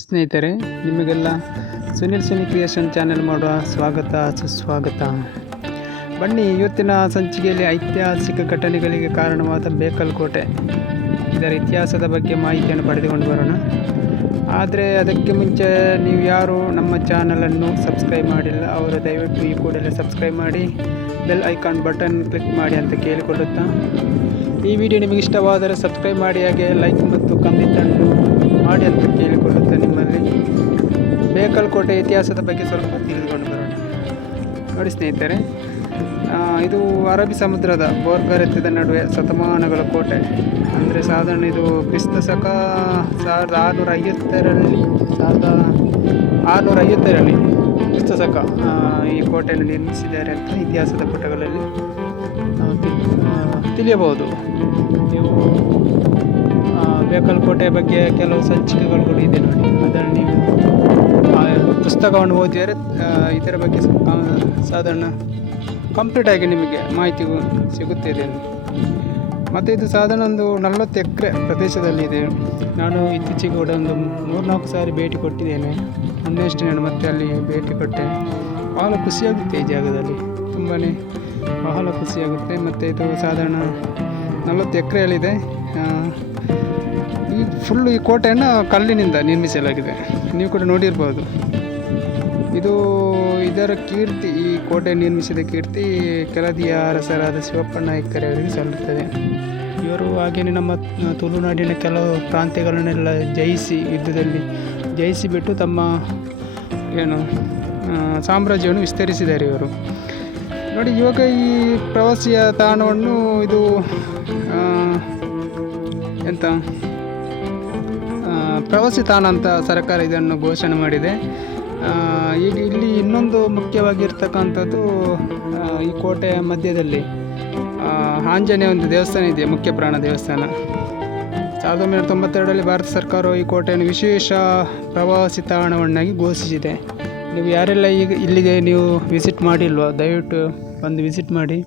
ಸ್ನೇಹಿತರೆ, ನಿಮಗೆಲ್ಲ Sunil creation channel ಮಾಡುವ ಸ್ವಾಗತ ಸುಸ್ವಾಗತ. ಬನ್ನಿ, ಇವತ್ತಿನ ಸಂಚಿಕೆಯಲ್ಲಿ ಐತಿಹಾಸಿಕ ಘಟನೆಗಳಿಗೆ ಕಾರಣವಾದ ಬೇಕಲ್ ಕೋಟೆ ಇದರ ಇತಿಹಾಸದ ಬಗ್ಗೆ ಮಾಹಿತಿಯನ್ನು ಪಡೆದುಕೊಂಡು ಬರೋಣ. ಆದರೆ ಅದಕ್ಕೆ ಮುಂಚೆ ನೀವು ಯಾರು ನಮ್ಮ ಚಾನಲನ್ನು ಸಬ್ಸ್ಕ್ರೈಬ್ ಮಾಡಿಲ್ಲ ಅವರು ದಯವಿಟ್ಟು ಈ ಕೂಡಲೇ ಸಬ್ಸ್ಕ್ರೈಬ್ ಮಾಡಿ, ಬೆಲ್ ಐಕಾನ್ ಬಟನ್ ಕ್ಲಿಕ್ ಮಾಡಿ ಅಂತ ಕೇಳಿಕೊಳ್ಳುತ್ತಾ, ಈ ವಿಡಿಯೋ ನಿಮಗೆ ಇಷ್ಟವಾದರೆ ಸಬ್ಸ್ಕ್ರೈಬ್ ಮಾಡಿ, ಹಾಗೆ ಲೈಕ್ ಮತ್ತು ಕಮೆಂಟನ್ನು ಮಾಡಿ ಅಂತ ಕೇಳಿಕೊಳ್ಳುತ್ತಾ ನಿಮ್ಮಲ್ಲಿ ಬೇಕಲ್ ಕೋಟೆ ಇತಿಹಾಸದ ಬಗ್ಗೆ ಸ್ವಲ್ಪ ತಿಳಿದುಕೊಂಡು ಬರೋಣ. ನೋಡಿ ಸ್ನೇಹಿತರೆ, ಇದು ಅರಬ್ಬಿ ಸಮುದ್ರದ ಬೋರ್ಗರ್ ಎತ್ತದ ನಡುವೆ ಶತಮಾನಗಳ ಕೋಟೆ. ಅಂದರೆ ಸಾಧಾರಣ ಇದು ಕ್ರಿಸ್ತ ಶಕ 1650ರಲ್ಲಿ ಕ್ರಿಸ್ತ ಶಕ ಈ ಕೋಟೆಯನ್ನು ನಿರ್ಮಿಸಿದ್ದಾರೆ ಅಂತ ಇತಿಹಾಸದ ಪುಟಗಳಲ್ಲಿ ತಿಳಿಯಬಹುದು. ನೀವು ಬೇಕಲ್ ಕೋಟೆ ಬಗ್ಗೆ ಕೆಲವು ಸಂಚಿಕೆಗಳು ಕೂಡ ಇದೆ ನೋಡಿ, ಅದನ್ನು ನೀವು ಪುಸ್ತಕವನ್ನು ಓದಿದರೆ ಇದರ ಬಗ್ಗೆ ಸಾಧಾರಣ ಕಂಪ್ಲೀಟ್ ಆಗಿ ನಿಮಗೆ ಮಾಹಿತಿ ಸಿಗುತ್ತಿದೆ. ಮತ್ತು ಇದು ಸಾಧಾರಣ ಒಂದು 40 ಎಕರೆ ಪ್ರದೇಶದಲ್ಲಿದೆ. ನಾನು ಇತ್ತೀಚೆಗೆ ಕೂಡ ಒಂದು 3-4 ಸಾರಿ ಭೇಟಿ ಕೊಟ್ಟಿದ್ದೇನೆ. ಮೊನ್ನೆಯಷ್ಟೇ ನಾನು ಮತ್ತೆ ಅಲ್ಲಿ ಭೇಟಿ ಕೊಟ್ಟೆ. ಬಹಳ ಖುಷಿಯಾಗುತ್ತೆ ಈ ಜಾಗದಲ್ಲಿ, ಬಹಳ ಖುಷಿಯಾಗುತ್ತೆ. ಮತ್ತು ಇದು ಸಾಧಾರಣ 40 ಎಕರೆಯಲ್ಲಿದೆ. ಈ ಕೋಟೆಯನ್ನು ಕಲ್ಲಿನಿಂದ ನಿರ್ಮಿಸಲಾಗಿದೆ, ನೀವು ಕೂಡ ನೋಡಿರ್ಬೋದು. ಇದರ ಕೀರ್ತಿ, ಈ ಕೋಟೆ ನಿರ್ಮಿಸಿದ ಕೀರ್ತಿ ಕೆಳದಿಯ ಅರಸರಾದ ಶಿವಪ್ಪ ನಾಯಕರವರಿಗೆ ಸಲ್ಲುತ್ತದೆ. ಇವರು ಹಾಗೆಯೇ ನಮ್ಮ ತುಳುನಾಡಿನ ಕೆಲವು ಪ್ರಾಂತ್ಯಗಳನ್ನೆಲ್ಲ ಯುದ್ಧದಲ್ಲಿ ಜಯಿಸಿಬಿಟ್ಟು ತಮ್ಮ ಸಾಮ್ರಾಜ್ಯವನ್ನು ವಿಸ್ತರಿಸಿದ್ದಾರೆ ಇವರು. ನೋಡಿ, ಇವಾಗ ಈ ಪ್ರವಾಸಿಯ ತಾಣವನ್ನು ಇದು ಪ್ರವಾಸಿ ತಾಣ ಅಂತ ಸರ್ಕಾರ ಇದನ್ನು ಘೋಷಣೆ ಮಾಡಿದೆ. ಈಗ ಇಲ್ಲಿ ಇನ್ನೊಂದು ಮುಖ್ಯವಾಗಿರ್ತಕ್ಕಂಥದ್ದು, ಈ ಕೋಟೆಯ ಮಧ್ಯದಲ್ಲಿ ಆಂಜನೇಯ ಒಂದು ದೇವಸ್ಥಾನ ಇದೆ, ಮುಖ್ಯ ಪ್ರಾಣ ದೇವಸ್ಥಾನ. 1992ರಲ್ಲಿ ಭಾರತ ಸರ್ಕಾರವು ಈ ಕೋಟೆಯನ್ನು ವಿಶೇಷ ಪ್ರವಾಸಿ ತಾಣವನ್ನಾಗಿ ಘೋಷಿಸಿದೆ. ನೀವು ಯಾರೆಲ್ಲ ಈಗ ಇಲ್ಲಿಗೆ ನೀವು ವಿಸಿಟ್ ಮಾಡಿಲ್ವೋ ದಯವಿಟ್ಟು ಬಂದು ವಿಸಿಟ್ ಮಾಡಿ.